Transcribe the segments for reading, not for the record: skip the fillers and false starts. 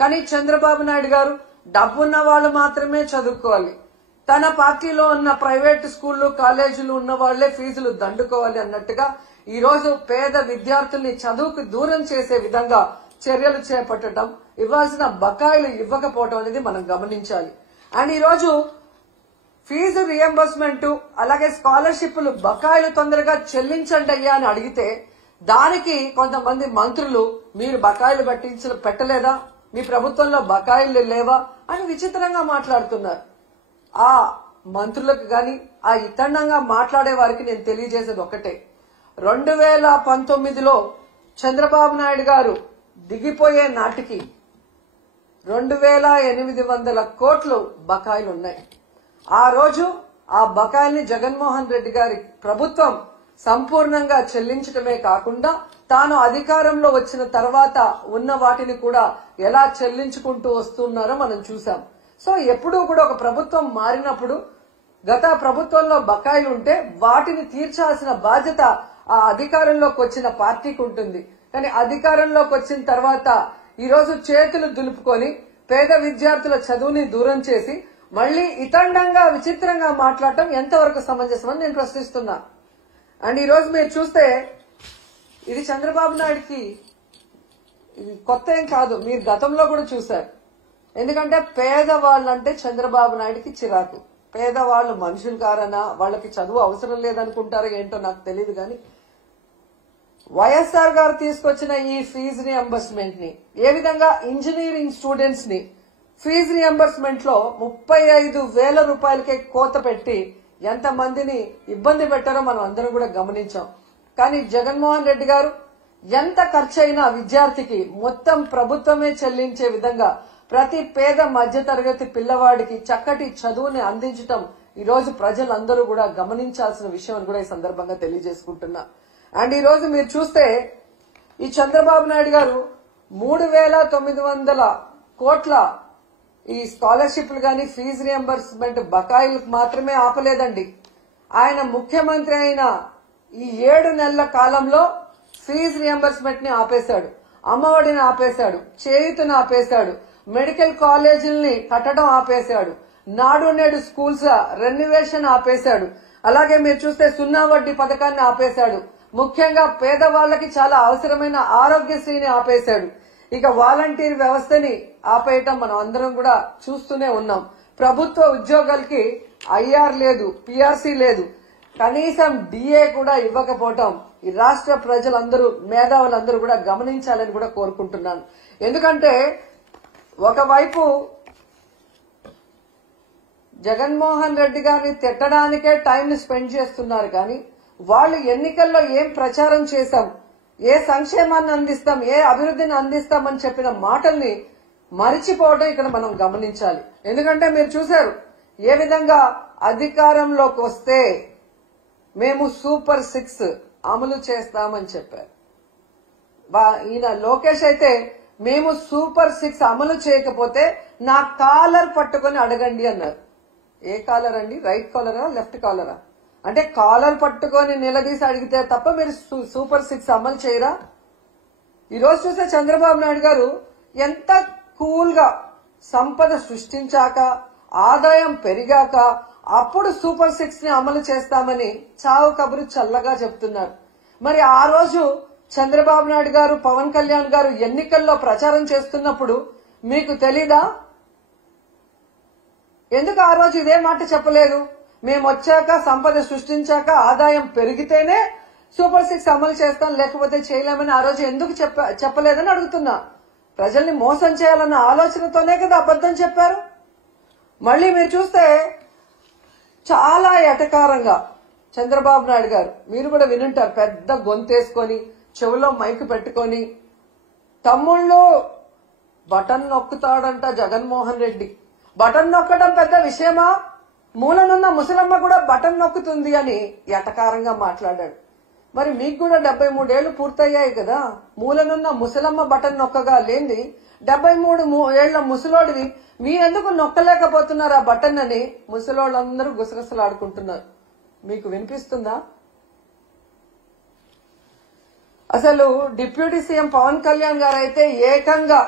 కానీ చంద్రబాబు నాయుడు గారు డబ్బున్న వాళ్ళు మాత్రమే చదువుకోవాలి, తన పార్టీలో ఉన్న ప్రైవేట్ స్కూళ్లు కాలేజీలు ఉన్న వాళ్లే ఫీజులు దండుకోవాలి అన్నట్టుగా ఈ రోజు పేద విద్యార్థుల్ని చదువుకు దూరం చేసే విధంగా చర్యలు చేపట్టడం, ఇవ్వాల్సిన బకాయిలు ఇవ్వకపోవడం అనేది మనం గమనించాలి. అండ్ ఈ రోజు ఫీజు రియంబర్స్మెంట్ అలాగే స్కాలర్షిప్లు బకాయిలు తొందరగా చెల్లించండి అయ్యా అని అడిగితే దానికి కొంతమంది మంత్రులు మీరు బకాయిలు పెట్టలేదా, మీ ప్రభుత్వంలో బకాయిలు లేవా అని విచిత్రంగా మాట్లాడుతున్నారు. ఆ మంత్రులకు గాని ఆ ఇతన్నంగా మాట్లాడే వారికి నేను తెలియజేసేది ఒకటే, 2019లో చంద్రబాబు నాయుడు గారు దిగిపోయే నాటికి 2800 కోట్లు బకాయిలు ఉన్నాయి. ఆ రోజు ఆ బకాయిల్ని జగన్మోహన్ రెడ్డి గారి ప్రభుత్వం సంపూర్ణంగా చెల్లించడమే కాకుండా తాను అధికారంలో వచ్చిన తర్వాత ఉన్న వాటిని కూడా ఎలా చెల్లించుకుంటూ వస్తున్నారో మనం చూసాం. సో ఎప్పుడూ కూడా ఒక ప్రభుత్వం మారినప్పుడు గత ప్రభుత్వంలో బకాయిలు ఉంటే వాటిని తీర్చాల్సిన బాధ్యత ఆ అధికారంలోకి వచ్చిన పార్టీకి ఉంటుంది. కానీ అధికారంలోకి వచ్చిన తర్వాత ఈ రోజు చేతులు దులుపుకొని పేద విద్యార్థుల చదువుని దూరం చేసి మళ్లీ ఇతండంగా విచిత్రంగా మాట్లాడటం ఎంతవరకు సమంజసమని నేను ప్రశ్నిస్తున్నా. అండ్ ఈ రోజు మీరు చూస్తే ఇది చంద్రబాబు నాయుడుకి ఇది కొత్త ఏం కాదు, మీరు గతంలో కూడా చూశారు. ఎందుకంటే పేదవాళ్ళంటే చంద్రబాబు నాయుడుకి చిరాకు. పేదవాళ్ళు మనుషులు కారనా, వాళ్ళకి చదువు అవసరం లేదనుకుంటారో ఏంటో నాకు తెలియదు. కానీ వైఎస్ఆర్ గారు తీసుకొచ్చిన ఈ ఫీజు రియంబర్స్మెంట్ ని ఏ విధంగా ఇంజనీరింగ్ స్టూడెంట్స్ ని ఫీజు రియంబర్స్మెంట్ లో 35,000 రూపాయలకే కోత పెట్టి ఎంత మందిని ఇబ్బంది పెట్టారో మనం అందరం కూడా గమనించాం. కానీ జగన్మోహన్ రెడ్డి గారు ఎంత ఖర్చైనా విద్యార్థికి మొత్తం ప్రభుత్వమే చెల్లించే విధంగా ప్రతి పేద మధ్యతరగతి పిల్లవాడికి చక్కటి చదువుని అందించడం ఈ రోజు ప్రజలందరూ కూడా గమనించాల్సిన విషయం అని కూడా ఈ సందర్భంగా తెలియజేసుకుంటున్నా. అండ్ ఈ రోజు మీరు చూస్తే ఈ చంద్రబాబు నాయుడు గారు 3,900 కోట్ల ఈ స్కాలర్షిప్లు గాని ఫీజు రియంబర్స్మెంట్ బకాయిలకు మాత్రమే ఆపలేదండి. ఆయన ముఖ్యమంత్రి అయిన ఈ 7 నెలల కాలంలో ఫీజు రియంబర్స్మెంట్ ని ఆపేశాడు, అమ్మఒడిని ఆపేశాడు, చేయూతను ఆపేశాడు, మెడికల్ కాలేజీల్ని కట్టడం ఆపేశాడు, నాడు నేడు స్కూల్స్ రెన్యువేషన్ ఆపేశాడు. అలాగే మీరు చూస్తే 0 వడ్డీ పథకాన్ని ఆపేశాడు. ముఖ్యంగా పేదవాళ్లకి చాలా అవసరమైన ఆరోగ్యశ్రీని ఆపేశాడు. ఇక వాలంటీర్ వ్యవస్థని ఆపేయటం మనం అందరం కూడా చూస్తూనే ఉన్నాం. ప్రభుత్వ ఉద్యోగాలకి ఐఆర్ లేదు, పిఆర్సీ లేదు, కనీసం డిఏ కూడా ఇవ్వకపోవటం ఈ రాష్ట్ర ప్రజలందరూ మేధావులందరూ కూడా గమనించాలని కూడా కోరుకుంటున్నాను. ఎందుకంటే ఒకవైపు జగన్మోహన్ రెడ్డి గారిని తిట్టడానికే టైం ని స్పెండ్ చేస్తున్నారు. కానీ వాళ్ళు ఎన్నికల్లో ఏం ప్రచారం చేశాం, ఏ సంక్షేమాన్ని అందిస్తాం, ఏ అభివృద్ధిని అందిస్తామని చెప్పిన మాటల్ని మరిచిపోవడం ఇక్కడ మనం గమనించాలి. ఎందుకంటే మీరు చూశారు ఏ విధంగా అధికారంలోకి వస్తే మేము సూపర్ 6 అమలు చేస్తామని చెప్పారు. ఈయన లోకేష్ అయితే మేము సూపర్ 6 అమలు చేయకపోతే నా కాలర్ పట్టుకొని అడగండి అన్నారు. ఏ కాలర్ అండి? రైట్ కాలరా, లెఫ్ట్ కాలరా? అంటే కాలర్ పట్టుకొని నిలదీసి అడిగితే తప్ప మీరు సూపర్ 6 అమలు చేయరా? ఈ రోజు చూస్తే చంద్రబాబు నాయుడు గారు ఎంత కూల్ గా సంపద సృష్టించాక ఆదాయం పెరిగాక అప్పుడు సూపర్ 6 ని అమలు చేస్తామని చావు కబురు చల్లగా చెప్తున్నారు. మరి ఆ రోజు చంద్రబాబు నాయుడు గారు, పవన్ కళ్యాణ్ గారు ఎన్నికల్లో ప్రచారం చేస్తున్నప్పుడు మీకు తెలీదా? ఎందుకు ఆ రోజు ఇదే మాట చెప్పలేదు? మేము వచ్చాక సంపద సృష్టించాక ఆదాయం పెరిగితేనే సూపర్ 6 అమలు చేస్తాం, లేకపోతే చేయలేమని ఆ రోజు ఎందుకు చెప్పలేదని అడుగుతున్నా. ప్రజల్ని మోసం చేయాలన్న ఆలోచనతోనే కదా అబద్ధం చెప్పారు. మళ్లీ మీరు చూస్తే చాలా ఎటకారంగా చంద్రబాబు నాయుడు గారు, మీరు కూడా వినుంటారు, పెద్ద గొంతేసుకొని చెవులో మైకు పెట్టుకొని తమ్ముళ్ళు బటన్ నొక్కుతాడంట జగన్మోహన్ రెడ్డి. బటన్ నొక్కడం పెద్ద విషయమా? మూలనున్న ముసలమ్మ కూడా బటన్ నొక్కుతుంది అని ఎటకారంగా మాట్లాడాడు. మరి మీకు కూడా 73 ఏళ్లు పూర్తయ్యాయి కదా, మూలనున్న ముసలమ్మ బటన్ నొక్కగా లేని 73 ఏళ్ల ముసలోడివి మీరెందుకు నొక్కలేకపోతున్నారు ఆ బటన్ అని ముసలోళ్ళందరూ గుసగుసలాడుకుంటున్నారు. మీకు వినిపిస్తుందా? అసలు డిప్యూటీ సీఎం పవన్ కళ్యాణ్ గారు అయితే ఏకంగా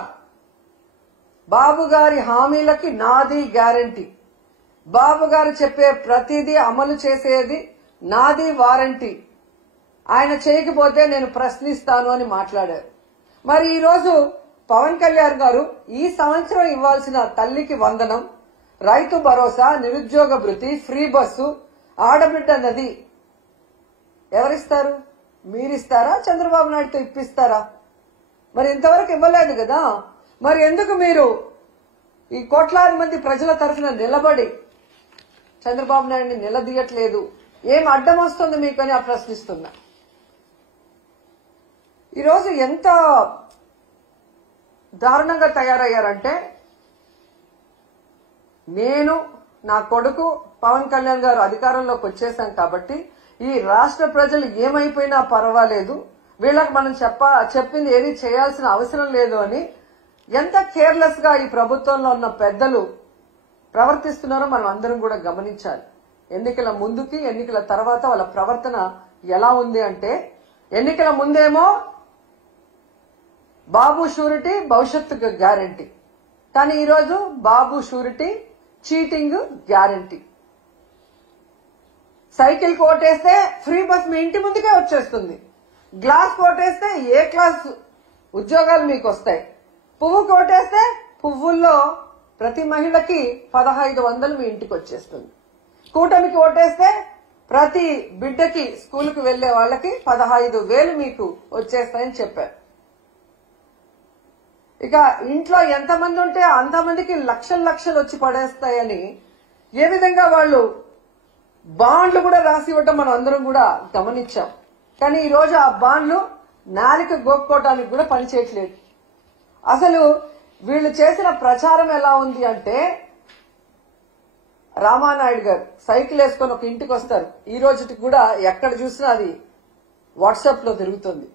బాబు గారి హామీలకి నాది గ్యారంటీ, బాబు గారు చెప్పే ప్రతిదీ అమలు చేసేది నాది వారంటీ, ఆయన చేయకపోతే నేను ప్రశ్నిస్తాను అని మాట్లాడారు. మరి ఈరోజు పవన్ కళ్యాణ్ గారు ఈ సంవత్సరం ఇవ్వాల్సిన తల్లికి వందనం, రైతు భరోసా, నిరుద్యోగ భృతి, ఫ్రీ బస్సు, ఆడబిడ్డ నది ఎవరిస్తారు? మీరిస్తారా? చంద్రబాబు నాయుడుతో ఇప్పిస్తారా? మరి ఇంతవరకు ఇవ్వలేదు కదా. మరి ఎందుకు మీరు ఈ కోట్లాది మంది ప్రజల తరఫున నిలబడి చంద్రబాబు నాయుడిని నిలదీయట్లేదు? ఏం అడ్డం వస్తుంది మీకు అని ప్రశ్నిస్తున్నా. ఈరోజు ఎంత దారుణంగా తయారయ్యారంటే, నేను నా కొడుకు పవన్ కళ్యాణ్ గారు అధికారంలోకి వచ్చేసాం కాబట్టి ఈ రాష్ట్ర ప్రజలు ఏమైపోయినా పర్వాలేదు, వీళ్ళకి మనం చెప్పింది ఏది చేయాల్సిన అవసరం లేదు అని ఎంత కేర్లెస్ గా ఈ ప్రభుత్వంలో ఉన్న పెద్దలు ప్రవర్తిస్తున్నారో మనం అందరం కూడా గమనించాలి. ఎన్నికల ముందుకి ఎన్నికల తర్వాత వాళ్ళ ప్రవర్తన ఎలా ఉంది అంటే, ఎన్నికల ముందేమో బాబు షూరిటీ భవిష్యత్తుకు గ్యారంటీ, కానీ ఈరోజు Babu surety cheating guarantee. Cycle కోటేస్తే ఫ్రీ బస్ మీ ఇంటి ముందుకే వచ్చేస్తుంది, గ్లాస్ కోటేస్తే ఏ క్లాస్ ఉద్యోగాలు మీకు వస్తాయి, పువ్వు కోటేస్తే పువ్వుల్లో ప్రతి మహిళకి 1500 మీ ఇంటికి వచ్చేస్తుంది, కూటమికి ఓటేస్తే ప్రతి బిడ్డకి స్కూల్కి వెళ్లే వాళ్ళకి 15,000 మీకు వచ్చేస్తాయని చెప్పారు. ఇక ఇంట్లో ఎంతమంది ఉంటే అంతమందికి లక్షలు లక్షలు వచ్చి పడేస్తాయని ఏ విధంగా వాళ్ళు బాండ్లు కూడా రాసి ఇవ్వటం మనం అందరం కూడా గమనించాం. కానీ ఈ రోజు ఆ బాండ్లు నాలిక గోక్కోవటానికి కూడా పనిచేయట్లేదు. అసలు వీళ్ళు చేసిన ప్రచారం ఎలా ఉంది అంటే, రామానాయుడు గారు సైకిల్ వేసుకొని ఒక ఇంటికి వస్తారు, ఈ రోజుకి కూడా ఎక్కడ చూసినా అది వాట్సాప్ లో తిరుగుతుంది.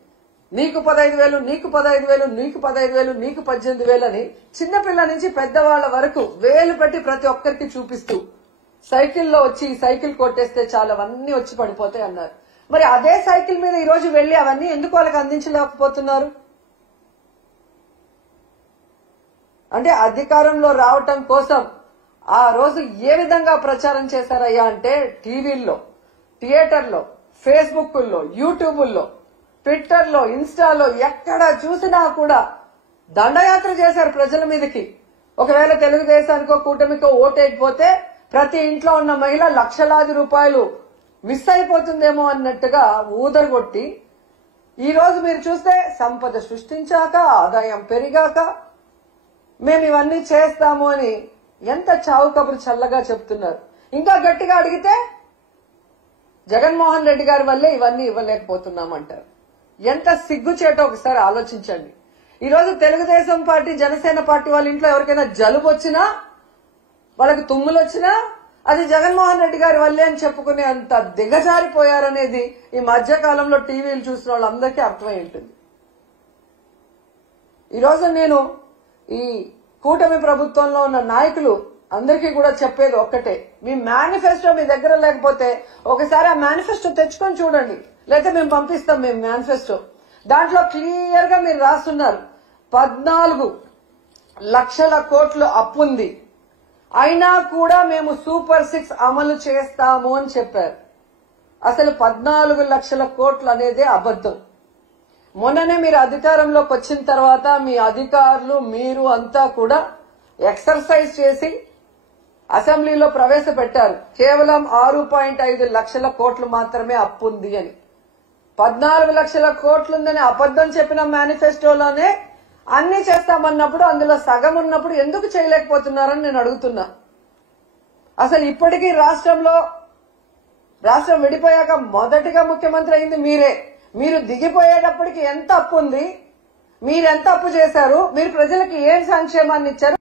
నీకు 15,000, నీకు 15,000, నీకు 15,000, నీకు 18,000 అని చిన్నపిల్ల నుంచి పెద్దవాళ్ల వరకు వేలు పెట్టి ప్రతి ఒక్కరికి చూపిస్తూ సైకిల్లో వచ్చి సైకిల్ కొట్టేస్తే చాలా అవన్నీ వచ్చి పడిపోతాయి అన్నారు. మరి అదే సైకిల్ మీద ఈ రోజు వెళ్లి అవన్నీ ఎందుకు వాళ్ళకి అందించలేకపోతున్నారు? అంటే అధికారంలో రావటం కోసం ఆ రోజు ఏ విధంగా ప్రచారం చేశారయ్యా అంటే, టీవీల్లో, థియేటర్లో, ఫేస్బుక్ల్లో, యూట్యూబుల్లో, ట్విట్టర్లో, ఇన్స్టాలో ఎక్కడ చూసినా కూడా దండయాత్ర చేశారు ప్రజల మీదకి. ఒకవేళ తెలుగుదేశానికో కూటమికో ఓటేయకపోతే ప్రతి ఇంట్లో ఉన్న మహిళ లక్షలాది రూపాయలు మిస్ అయిపోతుందేమో అన్నట్టుగా ఊదరగొట్టి, ఈ రోజు మీరు చూస్తే సంపద సృష్టించాక, ఆదాయం పెరిగాక మేము ఇవన్నీ చేస్తాము అని ఎంత చావు కబురు చల్లగా చెప్తున్నారు. ఇంకా గట్టిగా అడిగితే జగన్మోహన్ రెడ్డి గారి వల్లే ఇవన్నీ ఇవ్వలేకపోతున్నామంటారు. ఎంత సిగ్గుచేటో ఒకసారి ఆలోచించండి. ఈరోజు తెలుగుదేశం పార్టీ, జనసేన పార్టీ వాళ్ళ ఇంట్లో ఎవరికైనా జలుబు వచ్చినా, వాళ్ళకి తుమ్ములు వచ్చినా అది జగన్మోహన్ రెడ్డి గారి వల్లే అని చెప్పుకునే అంత దిగజారిపోయారనేది ఈ మధ్యకాలంలో టీవీలు చూసిన వాళ్ళందరికీ అర్థమై ఉంటుంది. ఈరోజు నేను ఈ కూటమి ప్రభుత్వంలో ఉన్న నాయకులు అందరికీ కూడా చెప్పేది ఒక్కటే, మీ మేనిఫెస్టో మీ దగ్గర లేకపోతే ఒకసారి ఆ మేనిఫెస్టో తెచ్చుకొని చూడండి, లేకపోతే మేము పంపిస్తాం మేము మేనిఫెస్టో. దాంట్లో క్లియర్ గా మీరు రాస్తున్నారు 14 లక్షల కోట్లు అప్పుంది, అయినా కూడా మేము సూపర్ 6 అమలు చేస్తాము అని చెప్పారు. అసలు 14 లక్షల కోట్లు అనేదే అబద్ధం. మొన్ననే మీరు అధికారంలోకి వచ్చిన తర్వాత మీ అధికారులు మీరు అంతా కూడా ఎక్సర్సైజ్ చేసి అసెంబ్లీలో ప్రవేశపెట్టారు, కేవలం 6.5 లక్షల కోట్లు మాత్రమే అప్పుంది అని. 14 లక్షల కోట్లుందని అబద్ధం చెప్పిన మేనిఫెస్టోలోనే అన్ని చేస్తామన్నప్పుడు అందులో సగం ఉన్నప్పుడు ఎందుకు చేయలేకపోతున్నారని నేను అడుగుతున్నా. అసలు ఇప్పటికీ రాష్ట్రం విడిపోయాక మొదటిగా ముఖ్యమంత్రి అయింది మీరే. మీరు దిగిపోయేటప్పటికి ఎంత అప్పు ఉంది, మీరెంత అప్పు చేశారు, మీరు ప్రజలకు ఏం సంక్షేమాన్ని ఇచ్చారు?